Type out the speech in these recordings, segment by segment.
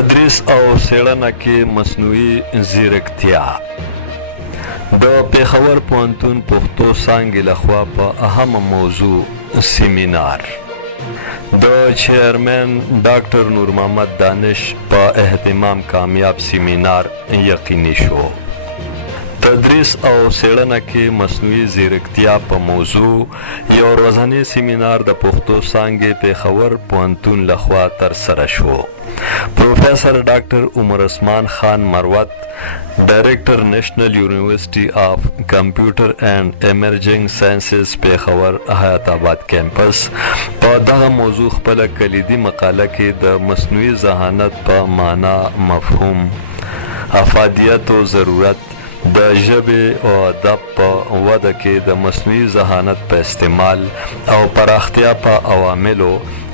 تدریس او څیړنه کې مصنوعي ځیرکتیا د پېښور پوهنتون پښتو څانګې لخوا په اهمه موضوع سیمینار د چیرمن ډاکټر نور محمد دانش په اهتمام کامیاب سیمینار یقیني شو. تدریس او څیړنه کې مصنوعي ځیرکتیا په موضوع یو ورځنی سیمینار د پښتو څانګې پېښور پوهنتون لخوا ترسره شو. پروفیسر ډاکټر عمر عثمان خان مروت، ډایرکټر نیشنل یونیورسټي آف کمپیوټر اینڈ ایمرجنګ ساینسز پېښور حیات آباد کیمپس په دغه موضوع خپله کلیدي مقاله کې د مصنوعي ذهانت په معنا، مفهوم، افادیت او ضرورت، د ژبې او ادب په وده کې د مصنوعي ذهانت په استعمال او پراختیا په عواملو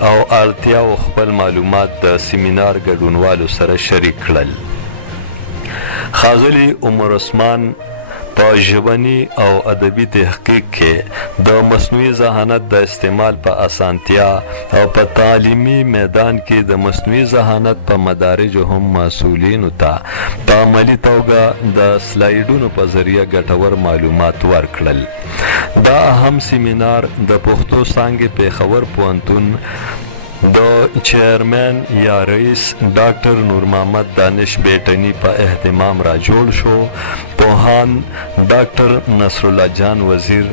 او اړتیاو خپل معلومات د سیمینار ګډونوالو سره شریک کړل. ښاغلي عمر عثمان په ژبني او ادبي تحقیق کې د مصنوعي ذهانت د استعمال په اسانتیا او په تعلیمي میدان کې د مصنوعي ذهانت په مدارجو هم مسؤلینو ته په عملي توګه د سلایډونو په ذریعه ګټور معلومات ورکړل. دا اهم سیمینار د پښتو څانګې پېښور پوهنتون د چیرمن یا رئیس ډاکټر نور محمد دانش بیٹنی په اهتمام را جوړ شو. پوهان ډاکټر نصر الله جان وزیر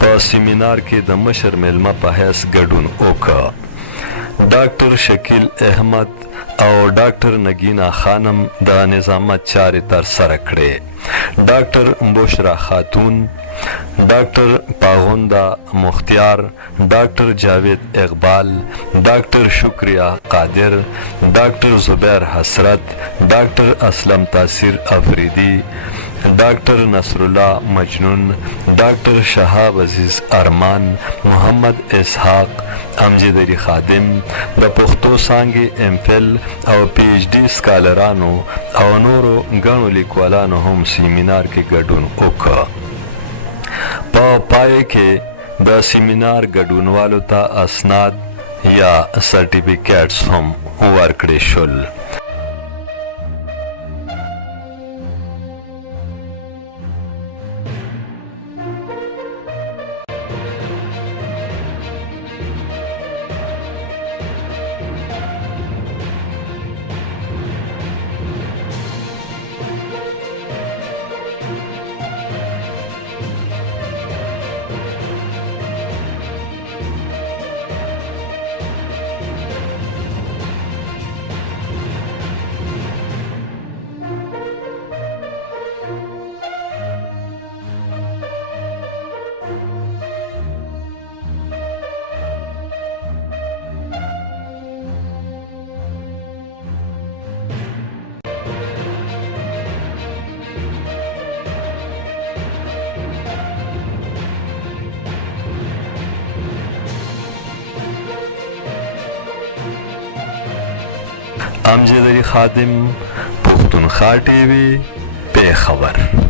په سیمینار کې د مشر میلمه په حیث ګډون وکړ. ډاکټر شکیل احمد او ډاکټر نگینا خانم د نظامت چارې ترسره کړې. ډاکټر بشرا خاتون، ډاکټر پاغوندا مختیار، ډاکټر جاوید اقبال، ډاکټر شکریا قادر، ډاکټر زبیر حسرت، ډاکټر اسلم تاثیر افریدی، ډاکټر نصر الله مجنون، ډاکټر شهاب عزیز ارمان، محمد اسحاق، امجد علی خادم، د پښتو څانګې ایم فل او پی ایچ ډي سکالرانو او نورو ګڼو لیکوالانو هم سیمینار کې ګډون وکړ. په پای کې د سیمینار ګډونوالو ته اسناد یا سرټیفیکیټس هم ورکړل شول. امجد علی خادم، پښتونخوا ټي وي، پېښور.